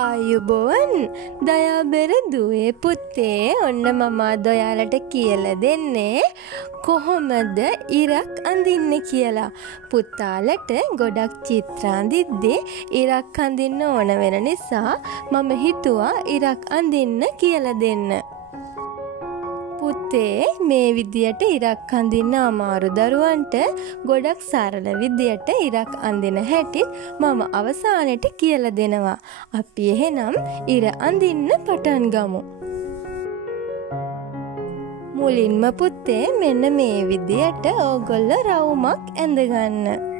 ආයුබෝවන් දයාබර දුවේ පුතේ ඔන්න මම අද ඔයාලට කියලා දෙන්නේ කොහොමද ඉරක් අඳින්නේ කියලා. පුතාලට ගොඩක් චිත්‍ර අඳිද්දී ඉරක් අඳින්න ඕන වෙන නිසා මම හිතුවා ඉරක් අඳින්න කියලා දෙන්න. පුතේ මේ විදියට ඉරක් අඳින්න අමාරු දරුවන්ට ගොඩක් සරල විදියට ඉරක් අඳින හැටි මම අවසානයේ කියලා දෙනවා. අපි එහෙනම් ඉර අඳින්න පටන් ගමු. මුලින්ම පුතේ මෙන්න මේ විදියට ඕගොල්ලෝ රවුමක් ඇඳගන්න.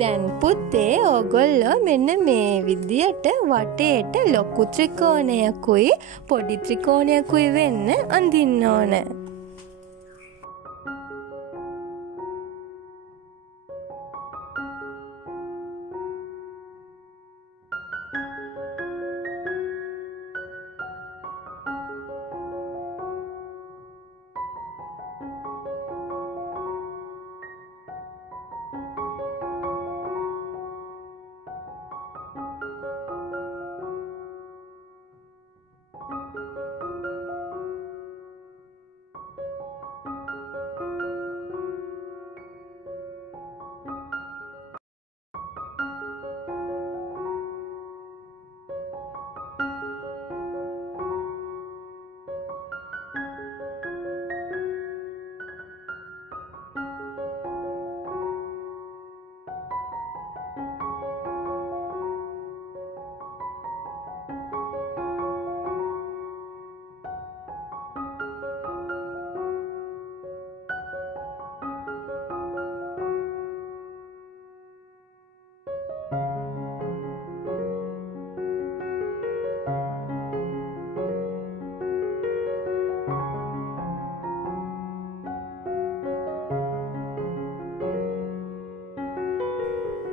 දැන් පුතේ ඕගොල්ලෝ මෙන්න මේ විදියට වටේට ලොකු ත්‍රිකෝණයකුයි පොඩි ත්‍රිකෝණයකුයි වෙන්න අඳින්න ඕන.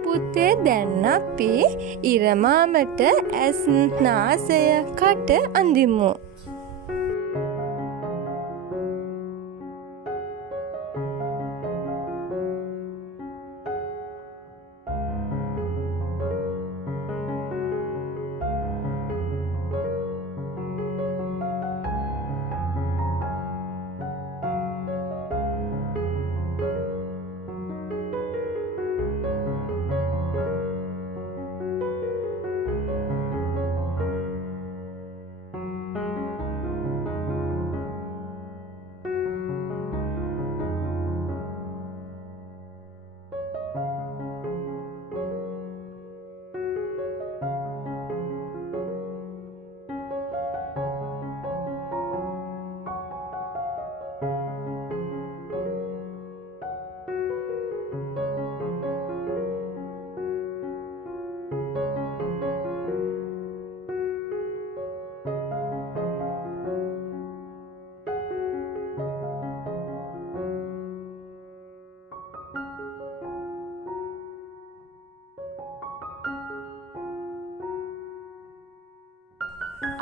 පුතේ දැන් අපි ඉරමාමට ඇස් නාසය කට අඳිමු.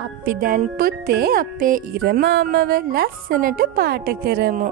අපි දැන් පුතේ අපේ ඉරමාමව ලස්සනට පාට කරමු.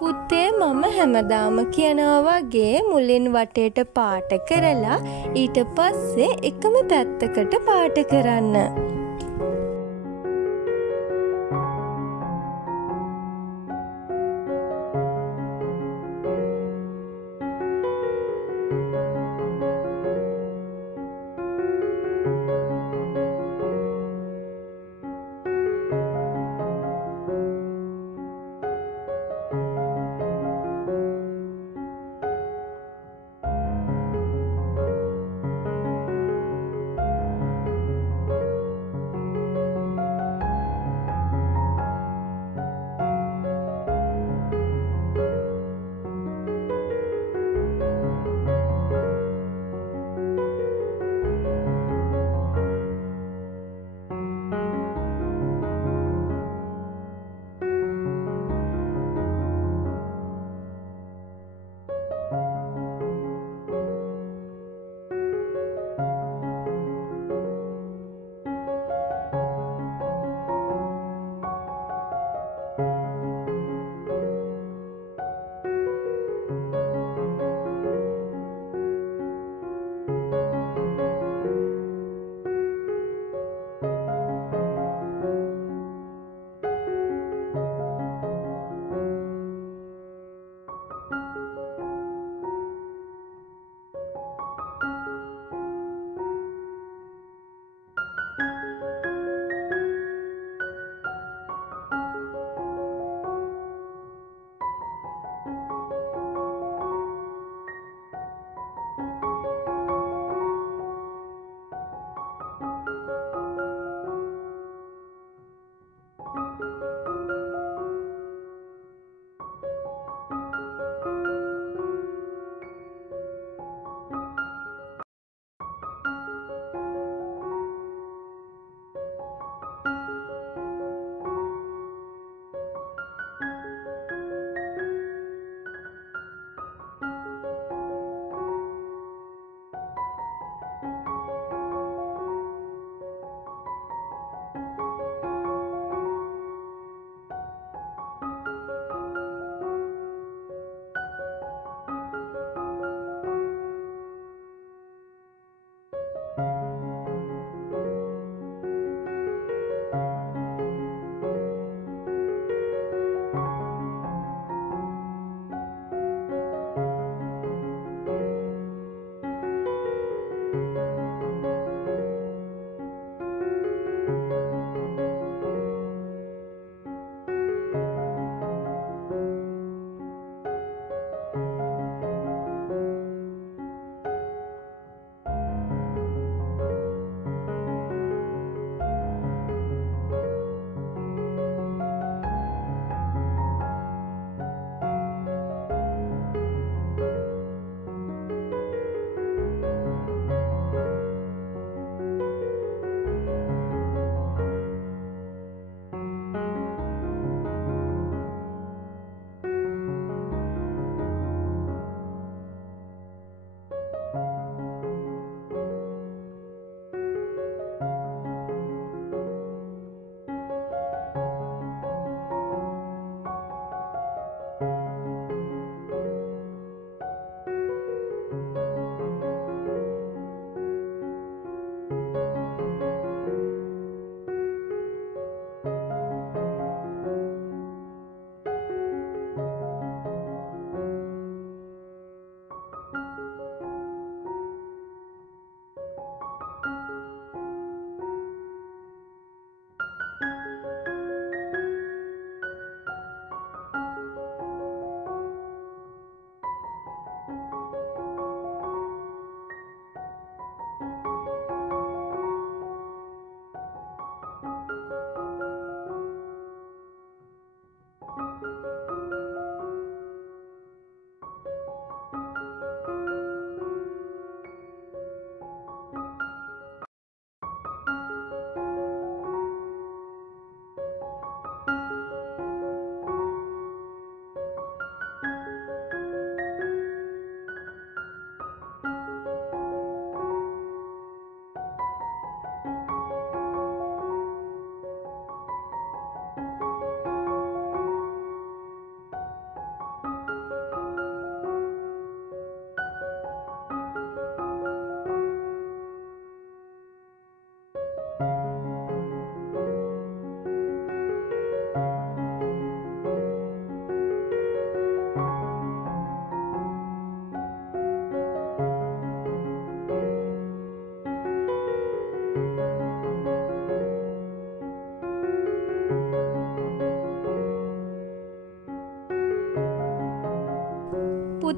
පුතේ මම හැමදාම කියනවා වගේ මුලින් වටේට පාට කරලා ඊට පස්සේ එකම පැත්තකට පාට කරන්න.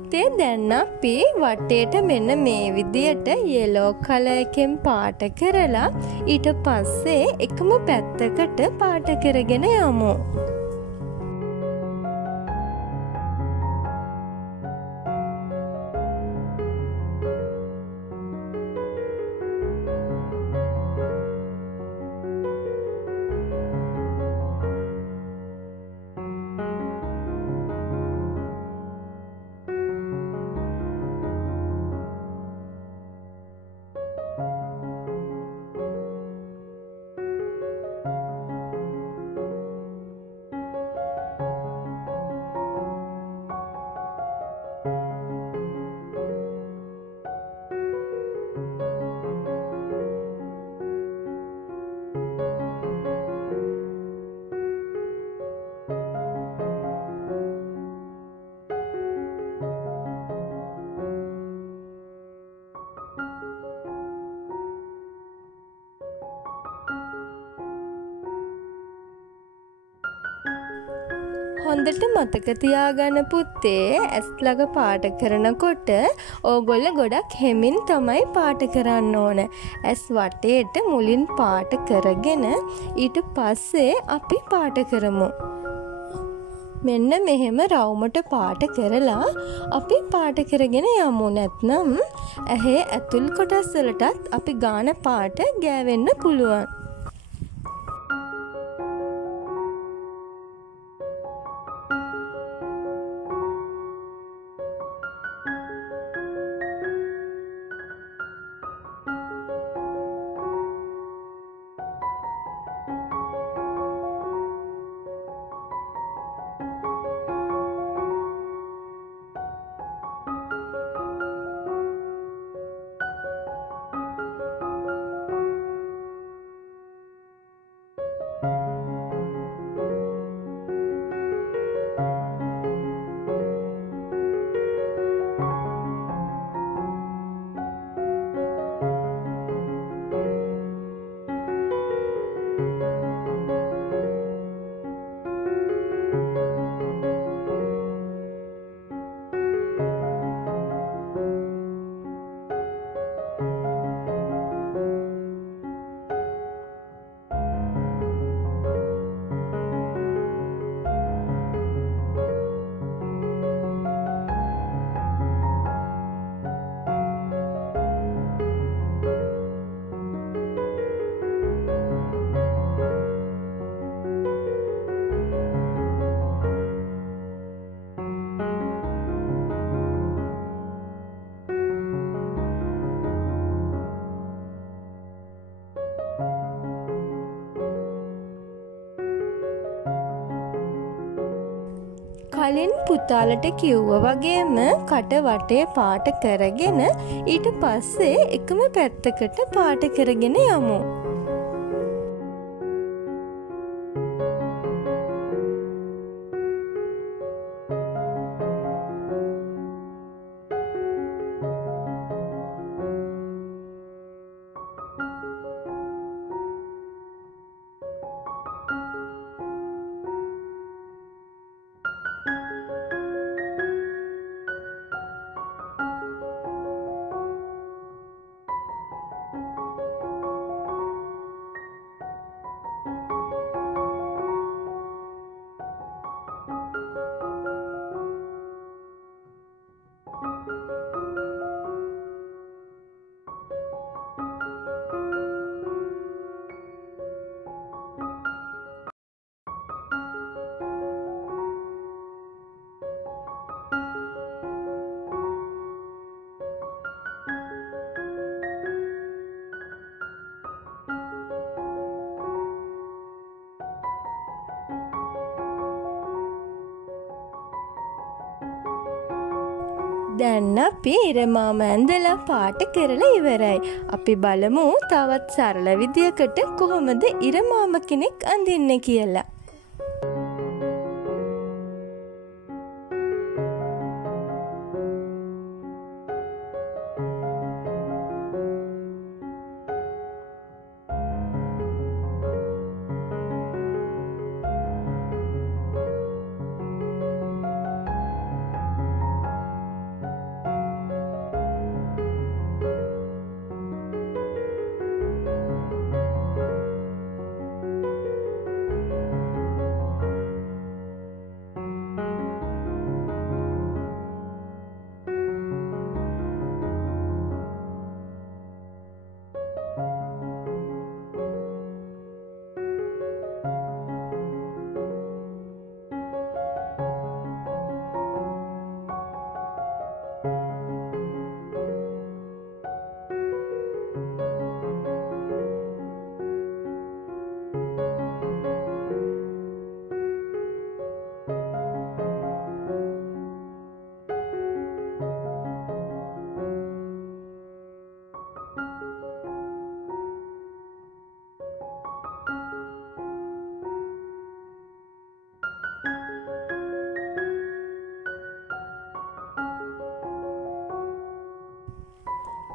පුත්තේ දැන් අපි වටේට මෙන්න මේ විදියට yellow color එකෙන් පාට කරලා ඊට පස්සේ එකම පැත්තකට පාට කරගෙන යමු. හොඳට මතක තියාගන්න පුත්තේ ඇස් ළඟ පාට කරනකොට ඕගොල්ලෝ ගොඩක් හෙමින් තමයි පාට කරන්න ඕන. ඇස් වටේට මුලින් පාට කරගෙන ඊට පස්සේ අපි පාට කරමු. මෙන්න මෙහෙම රවුමට පාට කරලා අපි පාට කරගෙන යමු. නැත්නම් ඇහි ඇතුල් කොටස් වලටත් අපි ගාන පාට ගෑවෙන්න පුළුවන්. කලින් පුතාලට කිව්ව වගේම කට වටේ පාට කරගෙන ඊට පස්සේ එකම පැත්තකට පාට කරගෙන යමු. දැන් අපි ඉරමාම ඇඳලා පාට කරලා ඉවරයි. අපි බලමු තවත් සරල විදියකට කොහොමද ඉරමාම කෙනෙක් අඳින්නේ කියලා.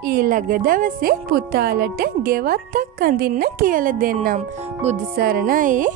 ඊළඟ දවසේ පුතාලට ගෙවත්තක් අඳින්න කියලා දෙන්නම්. බුදු සරණයි.